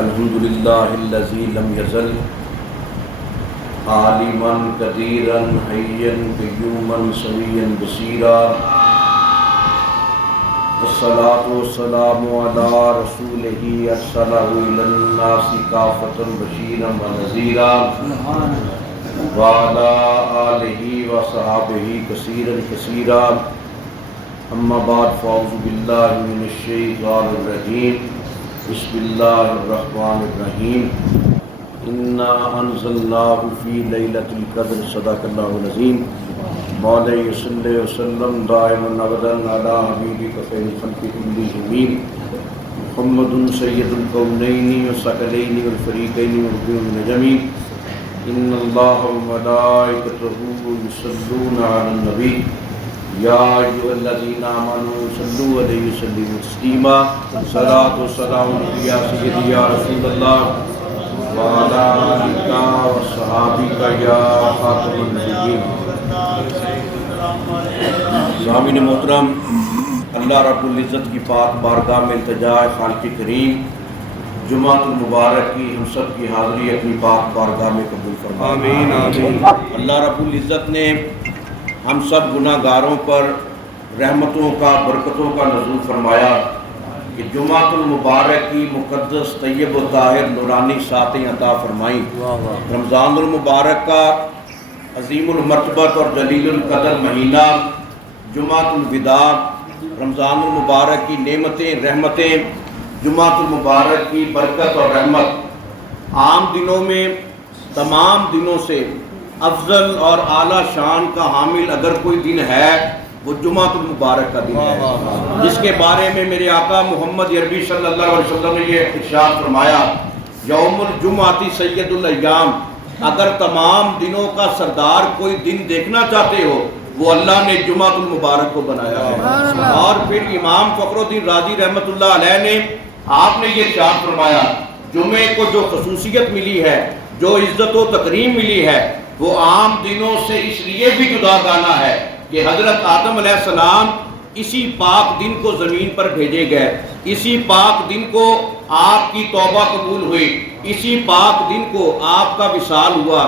الحمدللہ الذی لم یزل عالما قدیرا حیا قیوما سمیعا بصیرا والصلاۃ والسلام علی رسولہ ارسلہ الی الناس کافۃ بشیرا ونذیرا وعلی آلہ وصحبہ کثیرا کثیرا اما بعد فاعوذ باللہ من الشیطان الرجیم بسم اللہ الرحمن الرحیم انا انزلناہ فی لیلۃ القدر صدق اللہ العظیم مولا صلی وسلم دائما ابدا علی حبیبک خیر الخلق کلہم محمد سید الکونین والثقلین والفریقین والروح النجمی ان اللہ وملائکتہ یصلون علی النبی یا ایھا الذین آمنوا صلوا علیہ وسلموا تسلیما صلاۃ و سلام علیک یا سیدی یا رسول اللہ وعلی آلک وصحابک یا خاتم النبیین۔ سامعین محترم، اللہ رب العزت کی پاک بارگاہ میں التجا ہے خالق کریم جمعۃ المبارک کی ہم سب کی حاضری اپنی پاک بارگاہ میں قبول فرمائے۔ آمین آمین۔ اللہ رب العزت نے ہم سب گناہ گاروں پر رحمتوں کا برکتوں کا نزول فرمایا کہ جمعۃ المبارک کی مقدس طیب و طاہر نورانی ساتیں عطا فرمائیں۔ رمضان المبارک کا عظیم المرتبت اور جلیل القدر مہینہ جمعۃ الوداع، رمضان المبارک کی نعمتیں رحمتیں، جمعۃ المبارک کی برکت اور رحمت عام دنوں میں تمام دنوں سے افضل اور اعلیٰ شان کا حامل اگر کوئی دن ہے وہ جمعۃ المبارک کا دن ہے، جس کے بارے میں میرے آقا محمد عربی صلی اللہ علیہ وسلم نے یہ ارشاد فرمایا یوم الجمعۃ سید الایام، اگر تمام دنوں کا سردار کوئی دن دیکھنا چاہتے ہو وہ اللہ نے جمعۃ المبارک کو بنایا ہے۔ اور پھر امام فخر الدین رازی رحمۃ اللہ علیہ نے آپ نے یہ ارشاد فرمایا جمعے کو جو خصوصیت ملی ہے، جو عزت و تکریم ملی ہے، وہ عام دنوں سے اس لیے بھی جدا گانا ہے کہ حضرت آدم علیہ السلام اسی پاک دن کو زمین پر بھیجے گئے، اسی پاک دن کو آپ کی توبہ قبول ہوئی، اسی پاک دن کو آپ کا وصال ہوا،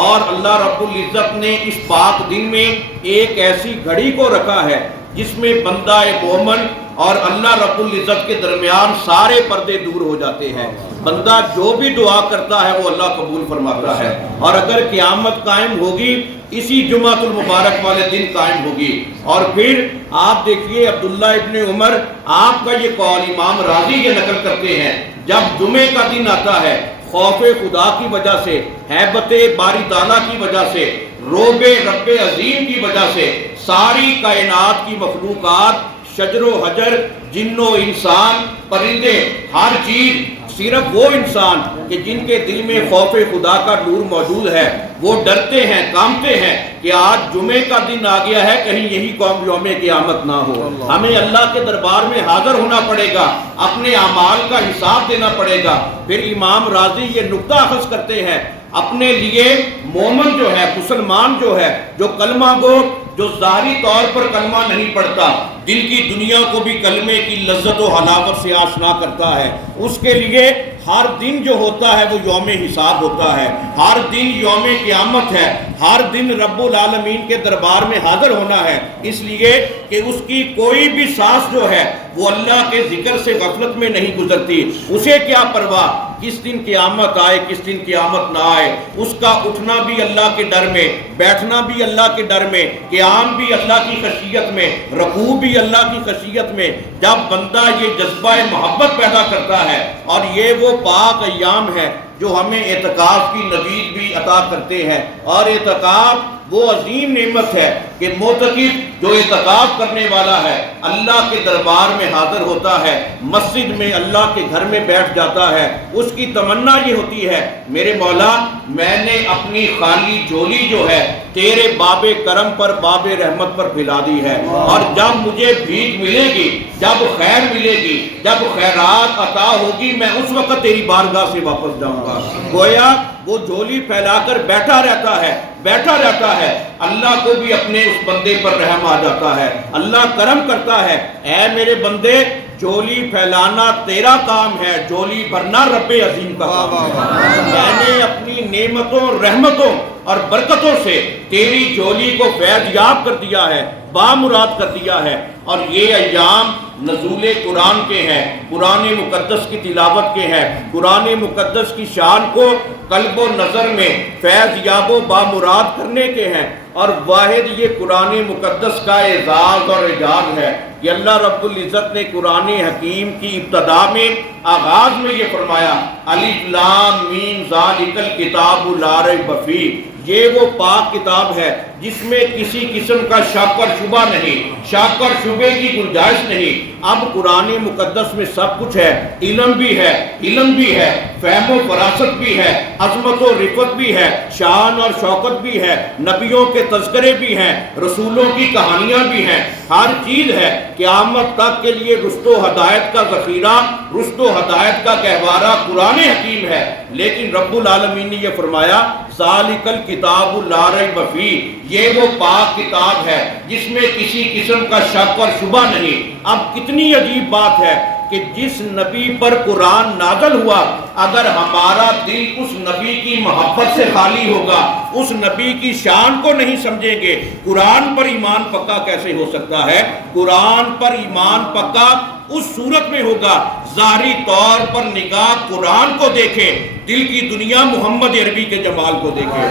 اور اللہ رب العزت نے اس پاک دن میں ایک ایسی گھڑی کو رکھا ہے جس میں بندہ مومن اور اللہ رب العزت کے درمیان سارے پردے دور ہو جاتے ہیں۔ بندہ جو بھی دعا کرتا ہے وہ اللہ قبول فرماتا ہے، اور اگر قیامت قائم ہوگی اسی جمعۃ المبارک والے دن قائم ہوگی۔ اور پھر آپ دیکھیے عبداللہ ابن عمر آپ کا یہ قول امام راضی یہ نقل کرتے ہیں، جب جمعے کا دن آتا ہے خوف خدا کی وجہ سے، ہیبت باری تعالیٰ کی وجہ سے، روب رب عظیم کی وجہ سے ساری کائنات کی مخلوقات، شجر و حجر، جن و انسان، پرندے، ہر چیز، صرف وہ انسان کہ جن کے دل میں خوف خدا کا نور موجود ہے وہ ڈرتے ہیں، کانپتے ہیں کہ آج جمعے کا دن آ گیا ہے، کہیں یہی قوم یوم قیامت نہ ہو۔ ہمیں اللہ کے دربار میں حاضر ہونا پڑے گا، اپنے اعمال کا حساب دینا پڑے گا۔ پھر امام راضی یہ نقطہ اخذ کرتے ہیں اپنے لیے مومن جو ہے، مسلمان جو ہے، جو کلمہ گو، جو ظاہری طور پر کلمہ نہیں پڑھتا، دل کی دنیا کو بھی کلمے کی لذت و حلاوت سے آشنا کرتا ہے، اس کے لیے ہر دن جو ہوتا ہے وہ یوم حساب ہوتا ہے، ہر دن یوم قیامت ہے، ہر دن رب العالمین کے دربار میں حاضر ہونا ہے، اس لیے کہ اس کی کوئی بھی سانس جو ہے وہ اللہ کے ذکر سے غفلت میں نہیں گزرتی۔ اسے کیا پرواہ کس دن قیامت آئے کس دن قیامت نہ آئے، اس کا اٹھنا بھی اللہ کے ڈر میں، بیٹھنا بھی اللہ کے ڈر میں، قیام بھی اللہ کی خشیت میں، رکوع بھی اللہ کی خشیت میں۔ جب بندہ یہ جذبہ محبت پیدا کرتا ہے، اور یہ وہ پاک ایام ہے جو ہمیں اعتکاف کی نوید بھی عطا کرتے ہیں، اور اعتکاف وہ عظیم نعمت ہے کہ معتکف جو اعتکاف کرنے والا ہے اللہ کے دربار میں حاضر ہوتا ہے، مسجد میں اللہ کے گھر میں بیٹھ جاتا ہے، اس کی تمنا یہ ہوتی ہے میرے مولا میں نے اپنی خالی جھولی جو ہے تیرے باب کرم پر، باب رحمت پر پھیلا دی ہے، اور جب مجھے بھیک ملے گی، جب خیر ملے گی، جب خیرات عطا ہوگی، میں اس وقت تیری بارگاہ سے واپس جاؤں گا۔ گویا وہ جھولی پھیلا کر بیٹھا رہتا ہے، بیٹھا رہتا ہے، اللہ کو بھی اپنے اس بندے پر رحم آ جاتا ہے، اللہ کرم کرتا ہے، اے میرے بندے جھولی پھیلانا تیرا کام ہے، جھولی بھرنا رب عظیم کا کام ہے۔ میں نے اپنی نعمتوں، رحمتوں اور برکتوں سے تیری جھولی کو فیض یاب کر دیا ہے، بامراد کر دیا ہے۔ اور یہ ایام نزول قرآن کے ہیں، قرآن مقدس کی تلاوت کے ہیں، قرآن مقدس کی شان کو قلب و نظر میں فیض یاب و بامراد کرنے کے ہیں۔ اور واحد یہ قرآن مقدس کا اعزاز اور اعجاز ہے کہ اللہ رب العزت نے قرآن حکیم کی ابتدا میں، آغاز میں یہ فرمایا الف لام میم ذالک الکتاب لا ریب فیہ، یہ وہ پاک کتاب ہے جس میں کسی قسم کا شک اور شبہ نہیں، شک اور شبے کی گنجائش نہیں۔ اب قرآن مقدس میں سب کچھ ہے، علم بھی ہے، علم بھی ہے، فہم و فراست بھی ہے، عظمت و رفت بھی ہے، شان اور شوکت بھی ہے، نبیوں کے تذکرے بھی ہیں، رسولوں کی کہانیاں بھی ہیں، ہر چیز ہے۔ قیامت تک کے لیے رشد و ہدایت کا ذخیرہ، رشد و ہدایت کا گہوارہ قرآن حکیم ہے۔ لیکن رب العالمین نے یہ فرمایا ذالک الکتاب لا ریب فیہ، یہ وہ پاک کتاب ہے جس میں کسی قسم کا شک اور شبہ نہیں۔ اب کتنی عجیب بات ہے کہ جس نبی پر قرآن نازل ہوا، اگر ہمارا دل اس نبی کی محبت سے خالی ہوگا، اس نبی کی شان کو نہیں سمجھیں گے، قرآن پر ایمان پکا کیسے ہو سکتا ہے؟ قرآن پر ایمان پکا اس صورت میں ہوگا ظاہری طور پر نگاہ قرآن کو دیکھے، دل کی دنیا محمد عربی کے جمال کو دیکھے۔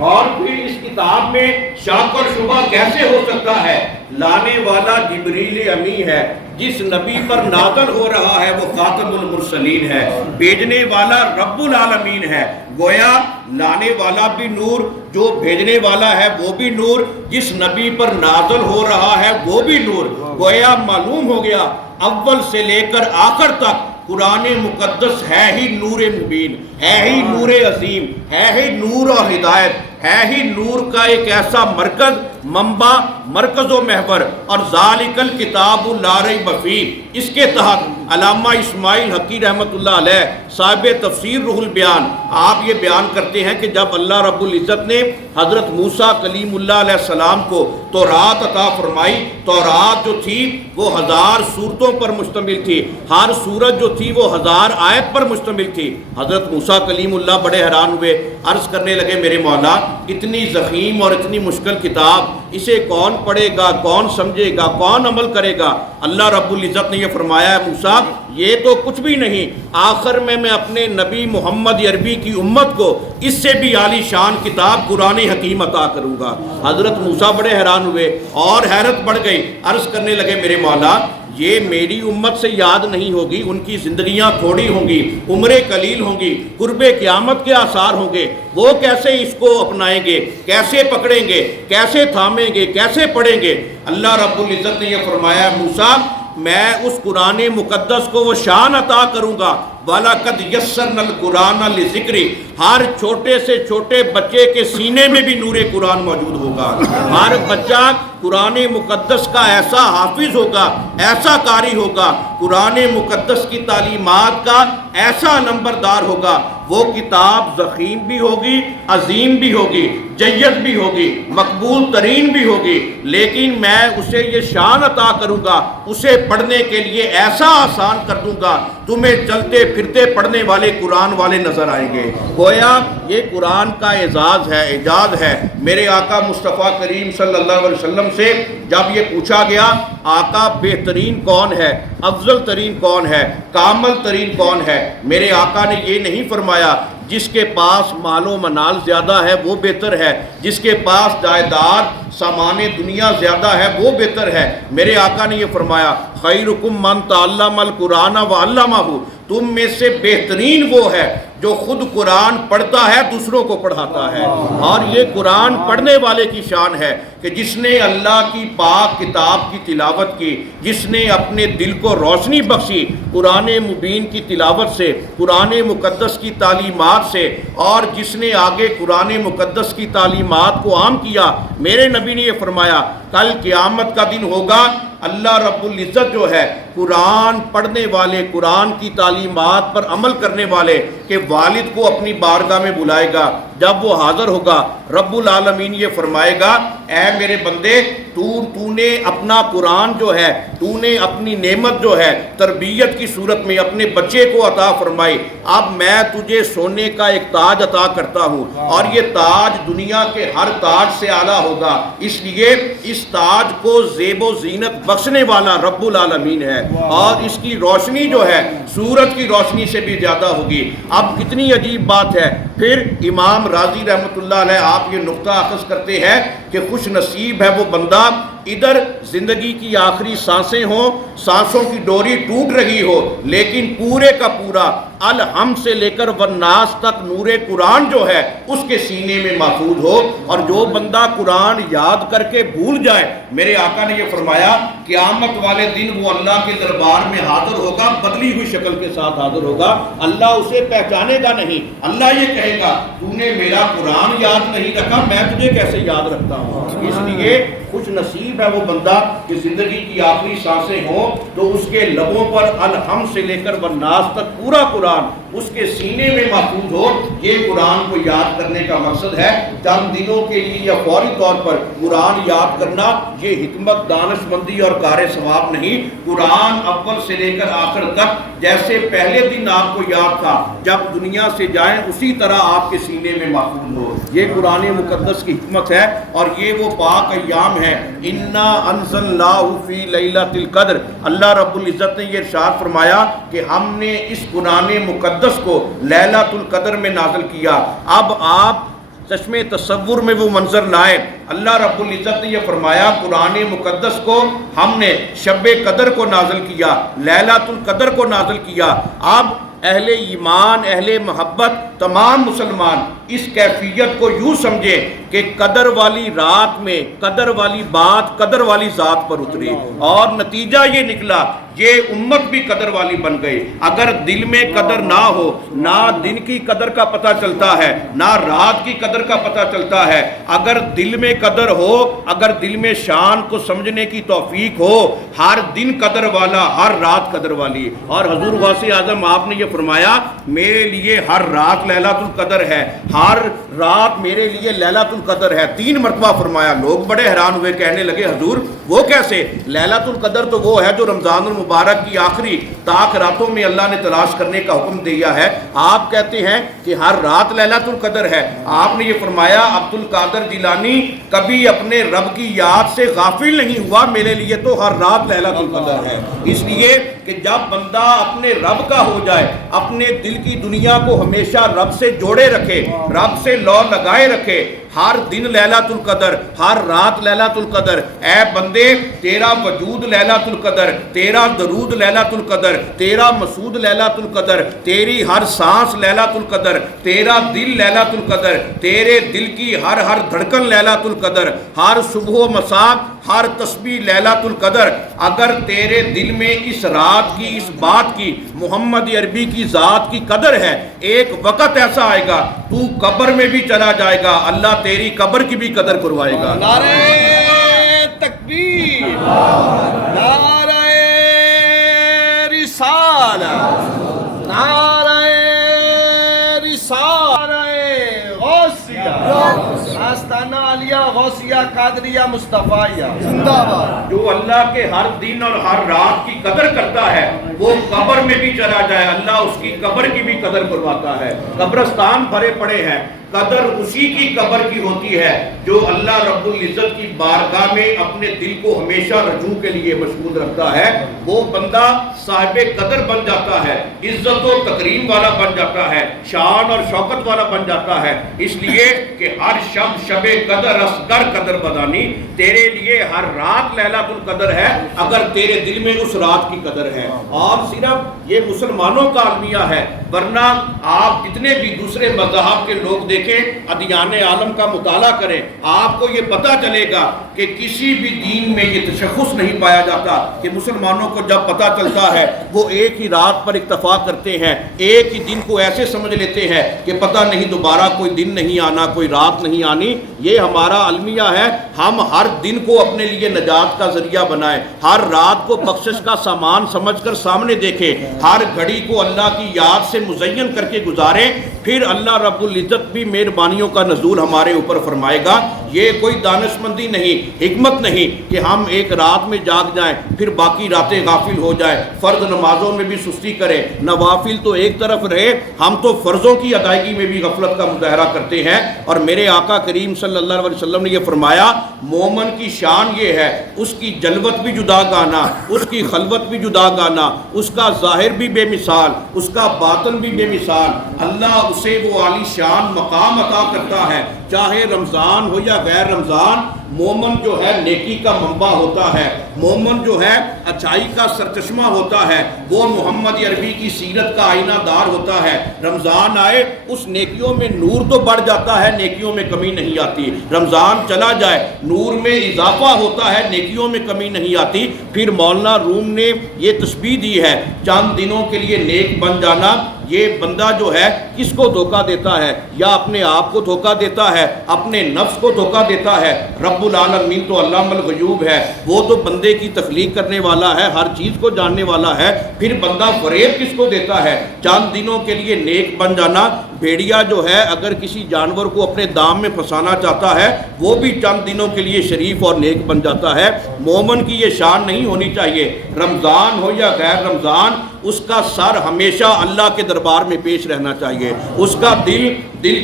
اور پھر اس کتاب میں شک اور شبہ کیسے ہو سکتا ہے؟ لانے والا جبریل امی ہے، جس نبی پر نازل ہو رہا ہے وہ خاتم المرسلین ہے، بھیجنے والا رب العالمین ہے۔ گویا لانے والا بھی نور، جو بھیجنے والا ہے وہ بھی نور، جس نبی پر نازل ہو رہا ہے وہ بھی نور۔ گویا معلوم ہو گیا اول سے لے کر آخر تک قرآن مقدس ہے ہی نور مبین، ہے ہی نور عظیم، ہے ہی نور اور ہدایت، ہے ہی نور کا ایک ایسا مرکز، منبع، مرکز و محور۔ اور ذالک الکتاب لا ریب فیہ، اس کے تحت علامہ اسماعیل حقی رحمۃ اللہ علیہ صاحب تفسیر روح البیان، آپ یہ بیان کرتے ہیں کہ جب اللہ رب العزت نے حضرت موسیٰ کلیم اللہ علیہ السلام کو تورات عطا فرمائی، تورات جو تھی وہ 1000 سورتوں پر مشتمل تھی، ہر سورت جو تھی وہ 1000 آیت پر مشتمل تھی۔ حضرت موسیٰ کلیم اللہ بڑے حیران ہوئے، عرض کرنے لگے میرے مولا اتنی ضخیم اور اتنی مشکل کتاب، اسے کون پڑھے گا، کون سمجھے گا، کون عمل کرے گا؟ اللہ رب العزت نے یہ فرمایا ہے موسیٰ یہ تو کچھ بھی نہیں، آخر میں اپنے نبی محمد عربی کی امت کو اس سے بھی عالی شان کتاب قرآن حکیم عطا کروں گا۔ حضرت موسیٰ بڑے حیران ہوئے اور حیرت بڑھ گئی، عرض کرنے لگے میرے مولا یہ میری امت سے یاد نہیں ہوگی، ان کی زندگیاں تھوڑی ہوں گی، عمریں قلیل ہوں گی، قرب قیامت کے آثار ہوں گے، وہ کیسے اس کو اپنائیں گے، کیسے پکڑیں گے، کیسے تھامیں گے، کیسے پڑھیں گے؟ اللہ رب العزت نے یہ فرمایا موسیٰ میں اس قرآن مقدس کو وہ شان عطا کروں گا وَلَقَدْ يَسَّرْنَا الْقُرْآنَ لِذِكْرِ، ہر چھوٹے سے چھوٹے بچے کے سینے میں بھی نور قرآن موجود ہوگا، ہر بچہ قرآن مقدس کا ایسا حافظ ہوگا، ایسا قاری ہوگا، قرآن مقدس کی تعلیمات کا ایسا نمبردار ہوگا، وہ کتاب ضخیم بھی ہوگی، عظیم بھی ہوگی، جید بھی ہوگی، مقبول ترین بھی ہوگی، لیکن میں اسے یہ شان عطا کروں گا، اسے پڑھنے کے لیے ایسا آسان کر دوں گا تمہیں چلتے پھرتے پڑھنے والے قرآن والے نظر آئیں گے۔ گویا یہ قرآن کا اعزاز ہے، اعجاز ہے۔ میرے آقا مصطفیٰ کریم صلی اللہ علیہ وسلم سے جب یہ پوچھا گیا آقا بہترین کون ہے، افضل ترین کون ہے، کامل ترین کون ہے، میرے آقا نے یہ نہیں فرمایا جس کے پاس مال و منال زیادہ ہے وہ بہتر ہے، جس کے پاس جائیداد سامان دنیا زیادہ ہے وہ بہتر ہے۔ میرے آقا نے یہ فرمایا خیرکم من تعلم القرآن وعلمہ، تم میں سے بہترین وہ ہے جو خود قرآن پڑھتا ہے دوسروں کو پڑھاتا ہے۔ اور یہ قرآن پڑھنے والے کی شان ہے کہ جس نے اللہ کی پاک کتاب کی تلاوت کی، جس نے اپنے دل کو روشنی بخشی قرآن مبین کی تلاوت سے، قرآن مقدس کی تعلیمات سے، اور جس نے آگے قرآن مقدس کی تعلیمات کو عام کیا۔ میرے نبی نے یہ فرمایا کل قیامت کا دن ہوگا، اللہ رب العزت جو ہے قرآن پڑھنے والے، قرآن کی تعلیمات پر عمل کرنے والے کہ والد کو اپنی بارگاہ میں بلائے گا. جب وہ حاضر ہوگا رب العالمین یہ فرمائے گا اے میرے بندے تو نے اپنا قرآن جو ہے، تو نے اپنی نعمت جو ہے تربیت کی صورت میں اپنے بچے کو عطا فرمائی، اب میں تجھے سونے کا ایک تاج عطا کرتا ہوں اور یہ تاج دنیا کے ہر تاج سے اعلیٰ ہوگا. اس لیے اس تاج کو زیب و زینت بخشنے والا رب العالمین ہے اور اس کی روشنی جو ہے سورج کی روشنی سے بھی زیادہ ہوگی. اب کتنی عجیب بات ہے. پھر امام راضی رحمۃ اللہ علیہ آپ یہ نقطہ اخذ کرتے ہیں کہ خوش نصیب ہے وہ بندہ ادھر زندگی کی آخری سانسیں ہوں، سانسوں کی ڈوری ٹوٹ رہی ہو، لیکن پورے کا پورا الحمد سے لے کر والناس تک نور قرآن جو ہے اس کے سینے میں محفوظ ہو. اور جو بندہ قرآن یاد کر کے بھول جائے، میرے آقا نے یہ فرمایا قیامت والے دن وہ اللہ کے دربار میں حاضر ہوگا، بدلی ہوئی شکل کے ساتھ حاضر ہوگا. اللہ اسے پہچانے گا نہیں. اللہ یہ کہے گا تو نے میرا قرآن یاد نہیں رکھا، میں تجھے کیسے یاد رکھتا ہوں. اس لیے خوش نصیب ہے وہ بندہ کہ زندگی کی آخری سانسیں ہوں تو اس کے لبوں پر الحمد سے لے کر والناس تک پورا قرآن اس کے سینے میں محفوظ ہو. یہ قرآن کو یاد کرنے کا مقصد ہے. چند دنوں کے لیے یا فوری طور پر قرآن یاد کرنا یہ حکمت، دانش مندی اور کار ثواب نہیں. قرآن اول سے لے کر آخر تک جیسے پہلے دن آپ کو یاد تھا جب دنیا سے جائیں اسی طرح آپ کے سینے میں محفوظ ہو. یہ قرآن مقدس کی حکمت ہے اور یہ وہ پاک ایام ہے. انا انزلناہ فی لیلۃ القدر. اللہ رب العزت نے یہ ارشاد فرمایا کہ ہم نے اس قرآن مقدس کو لیلۃ القدر میں نازل کیا. اب آپ چشمے تصور میں وہ منظر لائے. اللہ رب العزت نے یہ فرمایا قرآن مقدس کو ہم نے شب قدر کو نازل کیا، لیلۃ القدر کو نازل کیا. اب اہل ایمان، اہل محبت، تمام مسلمان اس کیفیت کو یوں سمجھے کہ قدر والی رات میں قدر والی بات قدر والی ذات پر اتری اور نتیجہ یہ نکلا یہ امت بھی قدر والی بن گئی. اگر دل میں قدر نہ ہو، نہ دن کی قدر کا پتہ چلتا ہے، نہ رات کی قدر کا پتہ چلتا ہے. اگر دل میں قدر ہو، اگر دل میں شان کو سمجھنے کی توفیق ہو، ہر دن قدر والا، ہر رات قدر والی. اور حضور غوث اعظم آپ نے یہ فرمایا میرے لیے ہر رات لیلۃ القدر ہے، ہر رات میرے لیے لیلۃ القدر ہے. 3 مرتبہ فرمایا. لوگ بڑے حیران ہوئے، کہنے لگے حضور وہ کیسے؟ لیلۃ القدر تو وہ ہے جو رمضان المبارک کی آخری طاق راتوں میں اللہ نے تلاش کرنے کا حکم دیا ہے. آپ کہتے ہیں کہ ہر رات لیلۃ القدر ہے. آپ نے یہ فرمایا عبد القادر جیلانی کبھی اپنے رب کی یاد سے غافل نہیں ہوا، میرے لیے تو ہر رات لیلۃ القدر ہے. اس لیے کہ جب بندہ اپنے رب کا ہو جائے، اپنے دل کی دنیا کو ہمیشہ رب سے جوڑے رکھے، رب سے لو لگائے رکھے، ہر دن لیلۃ القدر، ہر رات لیلۃ القدر. اے بندے تیرا وجود لیلۃ القدر، تیرا درود لیلۃ القدر، تیرا مسعود لیلۃ القدر، تیری ہر سانس لیلۃ القدر، تیرا دل لیلۃ القدر، تیرے دل کی ہر دھڑکن لیلۃ القدر، ہر صبح و مساء ہر تسبیح لیلۃ القدر. اگر تیرے دل میں اس رات کی، اس بات کی، محمد عربی کی ذات کی قدر ہے، ایک وقت ایسا آئے گا تو قبر میں بھی چلا جائے گا، اللہ تیری قبر کی بھی قدر کروائے گا. نعرہ تکبیر، نعرہ رسالت، نعرہ رسالت، آستانہ عالیہ غوثیہ قادریہ مصطفیہ زندہ باد. جو اللہ کے ہر دن اور ہر رات کی قدر کرتا ہے وہ قبر میں بھی چلا جائے، اللہ اس کی قبر کی بھی قدر کرواتا ہے. قبرستان بھرے پڑے ہیں، قدر اسی کی قبر کی ہوتی ہے جو اللہ رب العزت کی بارگاہ میں اپنے دل کو ہمیشہ رجوع کے لیے مشغول رکھتا ہے. وہ بندہ صاحب قدر بن جاتا ہے، عزت و تکریم والا بن جاتا ہے، شان اور شوکت والا بن جاتا ہے. اس لیے کہ ہر شب قدر اصغر قدر بدانی، تیرے لیے ہر رات لیلۃ القدر ہے اگر تیرے دل میں اس رات کی قدر ہے. اور صرف یہ مسلمانوں کا المیہ ہے، ورنہ آپ جتنے بھی دوسرے مذہب کے لوگ دیکھیں دیکھیں ادیان عالم کا مطالعہ کریں، آپ کو یہ پتہ چلے گا کہ کسی بھی دین میں یہ تشخص نہیں پایا جاتا کہ مسلمانوں کو جب پتہ چلتا ہے وہ ایک ہی رات پر اکتفا کرتے ہیں، ایک ہی دن کو ایسے سمجھ لیتے ہیں کہ پتہ نہیں دوبارہ کوئی دن نہیں آنا، کوئی رات نہیں آنی۔ یہ ہمارا المیہ ہے، ہم ہر دن کو اپنے لیے نجات کا ذریعہ بنائیں، ہر رات کو بخشش کا سامان سمجھ کر سامنے دیکھیں، ہر گھڑی کو اللہ کی یاد سے مزین کر کے گزاریں، پھر اللہ رب العزت بھی مہربانیوں کا نزول ہمارے اوپر فرمائے گا۔ یہ کوئی دانشمندی نہیں، حکمت نہیں کہ ہم ایک رات میں جاگ جائیں پھر باقی راتیں غافل ہو جائیں، فرض نمازوں میں بھی سستی کریں، نوافل تو ایک طرف رہے، ہم تو فرضوں کی ادائیگی میں بھی غفلت کا مظاہرہ کرتے ہیں۔ اور میرے آقا کریم صلی اللہ علیہ وسلم نے یہ فرمایا، مومن کی شان یہ ہے، اس کی جلوت بھی جدا گانا، اس کی خلوت بھی جدا گانا، اس کا ظاہر بھی بے مثال، اس کا باطن بھی بے مثال، اللہ اسے وہ عالی شان مقام عطا کرتا ہے، چاہے رمضان ہو یا غیر رمضان۔ مومن جو ہے نیکی کا منبع ہوتا ہے، مومن جو ہے اچھائی کا سرچشمہ ہوتا ہے، وہ محمد عربی کی سیرت کا آئینہ دار ہوتا ہے۔ رمضان آئے اس نیکیوں میں نور تو بڑھ جاتا ہے، نیکیوں میں کمی نہیں آتی، رمضان چلا جائے نور میں اضافہ ہوتا ہے، نیکیوں میں کمی نہیں آتی۔ پھر مولانا روم نے یہ تشبیہ دی ہے، چند دنوں کے لیے نیک بن جانا، یہ بندہ جو ہے کس کو دھوکہ دیتا ہے؟ یا اپنے آپ کو دھوکہ دیتا ہے، اپنے نفس کو دھوکہ دیتا ہے۔ رب العالمین تو علام الغیوب ہے، وہ تو بندے کی تخلیق کرنے والا ہے، ہر چیز کو جاننے والا ہے۔ پھر بندہ فریب کس کو دیتا ہے؟ چند دنوں کے لیے نیک بن جانا۔ بھیڑیا جو ہے اگر کسی جانور کو اپنے دام میں پھنسانا چاہتا ہے، وہ بھی چند دنوں کے لیے شریف اور نیک بن جاتا ہے۔ مومن کی یہ شان نہیں ہونی چاہیے، رمضان ہو یا غیر رمضان، اس کا سر ہمیشہ اللہ کے دربار میں پیش رہنا چاہیے، اس کا دل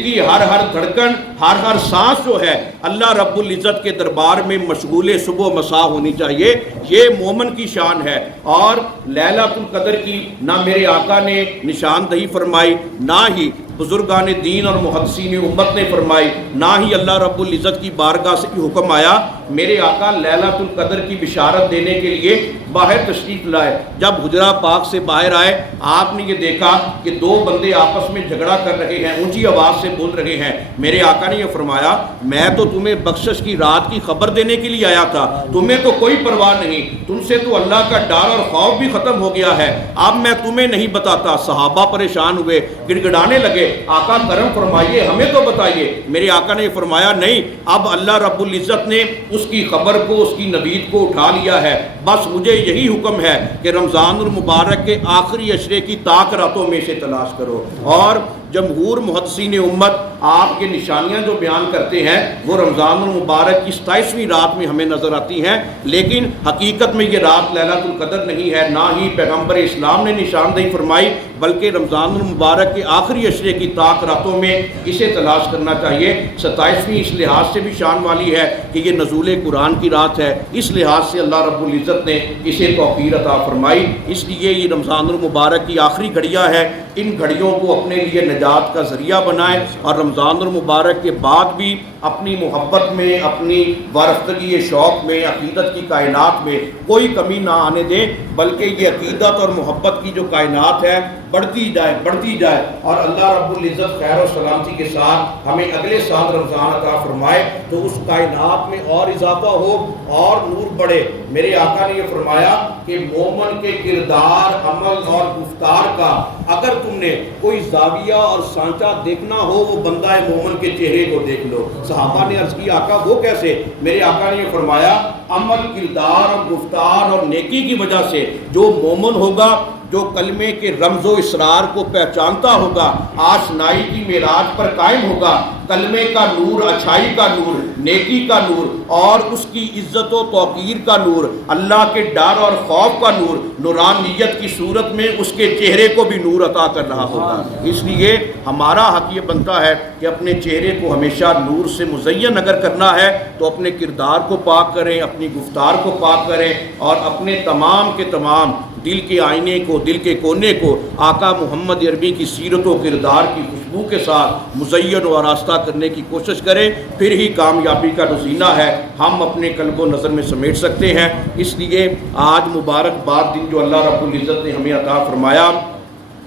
کی ہر دھڑکن، ہر سانس جو ہے اللہ رب العزت کے دربار میں مشغول صبح و مساء ہونی چاہیے۔ یہ مومن کی شان ہے۔ اور لیلۃ القدر کی نہ میرے آقا نے نشاندہی فرمائی، نہ ہی بزرگان دین اور محدثین امت نے فرمائی، نہ ہی اللہ رب العزت کی بارگاہ سے حکم آیا۔ میرے آقا لیلۃ القدر کی بشارت دینے کے لیے باہر تشریف لائے۔ جب حجرہ پاک سے باہر آئے، آپ نے یہ دیکھا کہ دو بندے آپس میں جھگڑا کر رہے ہیں، اونچی آواز سے بول رہے ہیں۔ میرے آقا نے یہ فرمایا، میں تو تمہیں بخشش کی رات کی خبر دینے کے لیے آیا تھا، تمہیں تو کوئی پرواہ نہیں، تم سے تو اللہ کا ڈر اور خوف بھی ختم ہو گیا ہے، اب میں تمہیں نہیں بتاتا۔ صحابہ پریشان ہوئے، گڑ گڑانے لگے، آقا کرم فرمائیے، ہمیں تو بتائیے۔ میرے آقا نے فرمایا، نہیں، اب اللہ رب العزت نے اس کی خبر کو، اس کی نوید کو اٹھا لیا ہے، بس مجھے یہی حکم ہے کہ رمضان المبارک کے آخری عشرے کی طاق راتوں میں سے تلاش کرو۔ اور جمہور محدثین امت آپ کے نشانیاں جو بیان کرتے ہیں وہ رمضان المبارک کی 27ویں رات میں ہمیں نظر آتی ہیں، لیکن حقیقت میں یہ رات لیلۃ القدر نہیں ہے، نہ ہی پیغمبر اسلام نے نشاندہی فرمائی، بلکہ رمضان المبارک کے آخری عشرے کی طاق راتوں میں اسے تلاش کرنا چاہیے۔ 27ویں اس لحاظ سے بھی شان والی ہے کہ یہ نزول قرآن کی رات ہے، اس لحاظ سے اللہ رب العزت نے اسے توقیر عطا فرمائی، اس لیے یہ رمضان المبارک کی آخری گھڑیاں ہے۔ ان گھڑیوں کو اپنے لیے نجات کا ذریعہ بنائیں، اور رمضان المبارک کے بعد بھی اپنی محبت میں، اپنی وارفتگی شوق میں، عقیدت کی کائنات میں کوئی کمی نہ آنے دیں، بلکہ یہ عقیدت اور محبت کی جو کائنات ہے بڑھتی جائے، اور اللہ رب العزت خیر و سلامتی کے ساتھ ہمیں اگلے سال رمضان عطا فرمائے تو اس کائنات میں اور اضافہ ہو اور نور بڑھے۔ میرے آقا نے یہ فرمایا کہ مومن کے کردار، عمل اور گفتار کا اگر تم نے کوئی زاویہ اور سانچہ دیکھنا ہو، وہ بندہ مومن کے چہرے کو دیکھ لو۔ صحابہ نے عرض کی، آقا وہ کیسے؟ میرے آقا نے یہ فرمایا، عمل، کردار اور گفتار اور نیکی کی وجہ سے جو مومن ہوگا، جو کلمے کے رمز و اسرار کو پہچانتا ہوگا، آشنائی کی معراج پر قائم ہوگا، کلمے کا نور، اچھائی کا نور، نیکی کا نور اور اس کی عزت و توقیر کا نور، اللہ کے ڈر اور خوف کا نور، نورانیت کی صورت میں اس کے چہرے کو بھی نور عطا کر رہا ہوگا۔ اس لیے ہمارا حق یہ بنتا ہے کہ اپنے چہرے کو ہمیشہ نور سے مزین اگر کرنا ہے تو اپنے کردار کو پاک کریں، اپنی گفتار کو پاک کریں، اور اپنے تمام کے تمام دل کے آئینے کو، دل کے کونے کو آقا محمد عربی کی سیرت و کردار کی خوشبو کے ساتھ مزین و آراستہ کرنے کی کوشش کریں، پھر ہی کامیابی کا نشانہ ہے ہم اپنے قلب و نظر میں سمیٹ سکتے ہیں۔ اس لیے آج مبارک باد دن جو اللہ رب العزت نے ہمیں عطا فرمایا،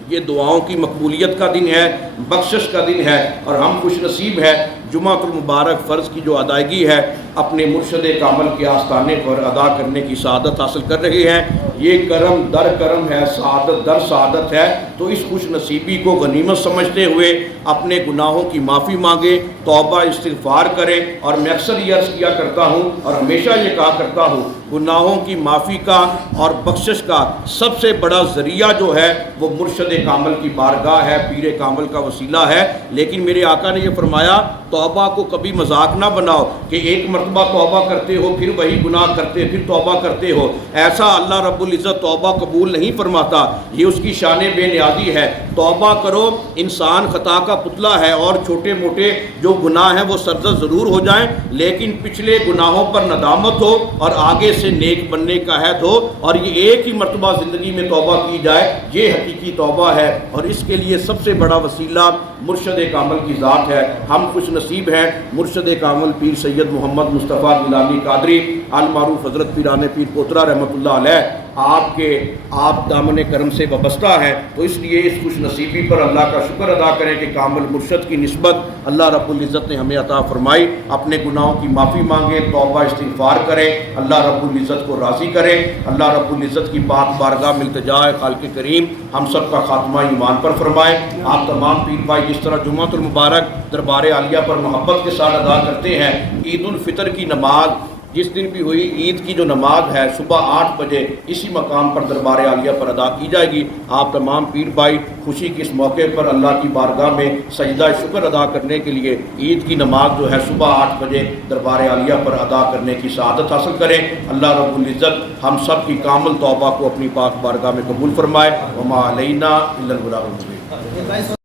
یہ دعاؤں کی مقبولیت کا دن ہے، بخشش کا دن ہے، اور ہم خوش نصیب ہے جمعۃ المبارک فرض کی جو ادائیگی ہے اپنے مرشد کامل کے آستانے پر ادا کرنے کی سعادت حاصل کر رہے ہیں۔ یہ کرم در کرم ہے، سعادت در سعادت ہے، تو اس خوش نصیبی کو غنیمت سمجھتے ہوئے اپنے گناہوں کی معافی مانگے، توبہ استغفار کرے۔ اور میں اکثر یہ عرض کیا کرتا ہوں اور ہمیشہ یہ کہا کرتا ہوں، گناہوں کی معافی کا اور بخشش کا سب سے بڑا ذریعہ جو ہے وہ مرشد کامل کی بارگاہ ہے، پیر کامل کا وسیلہ ہے۔ لیکن میرے آقا نے یہ فرمایا، توبہ کو کبھی مذاق نہ بناؤ کہ ایک مرتبہ توبہ کرتے ہو پھر وہی گناہ کرتے پھر توبہ کرتے ہو، ایسا اللہ رب العزت توبہ قبول نہیں فرماتا، یہ اس کی شان بے نیازی ہے۔ توبہ کرو، انسان خطا کا پتلا ہے، اور چھوٹے موٹے جو گناہ ہیں وہ سرزد ضرور ہو جائیں، لیکن پچھلے گناہوں پر ندامت ہو اور آگے سے نیک بننے کا عہد ہو، اور یہ ایک ہی مرتبہ زندگی میں توبہ کی جائے، یہ حقیقی توبہ ہے۔ اور اس کے لیے سب سے بڑا وسیلہ مرشد کامل کی ذات ہے۔ ہم خوش نصیب ہیں، مرشد کامل پیر سید محمد مصطفیٰ گیلانی قادری المعروف حضرت پیران پیر پوترا رحمۃ اللہ علیہ آپ دامن کرم سے وابستہ ہیں، تو اس لیے اس خوش نصیبی پر اللہ کا شکر ادا کریں کہ کامل مرشد کی نسبت اللہ رب العزت نے ہمیں عطا فرمائی۔ اپنے گناہوں کی معافی مانگیں، توبہ استغفار کریں، اللہ رب العزت کو راضی کریں۔ اللہ رب العزت کی پاک بارگاہ میں التجا ہے خالق کریم ہم سب کا خاتمہ ایمان پر فرمائے۔ آپ تمام پیر بھائی جس طرح جمعۃ المبارک دربار عالیہ پر محبت کے ساتھ ادا کرتے ہیں، عید الفطر کی نماز جس دن بھی ہوئی، عید کی جو نماز ہے صبح 8 بجے اسی مقام پر دربار عالیہ پر ادا کی جائے گی۔ آپ تمام پیر بھائی خوشی کے اس موقع پر اللہ کی بارگاہ میں سجدہ شکر ادا کرنے کے لیے عید کی نماز جو ہے صبح 8 بجے دربار عالیہ پر ادا کرنے کی سعادت حاصل کریں۔ اللہ رب العزت ہم سب کی کامل توبہ کو اپنی پاک بارگاہ میں قبول فرمائے۔ وما علینا الا البلاغ المبین۔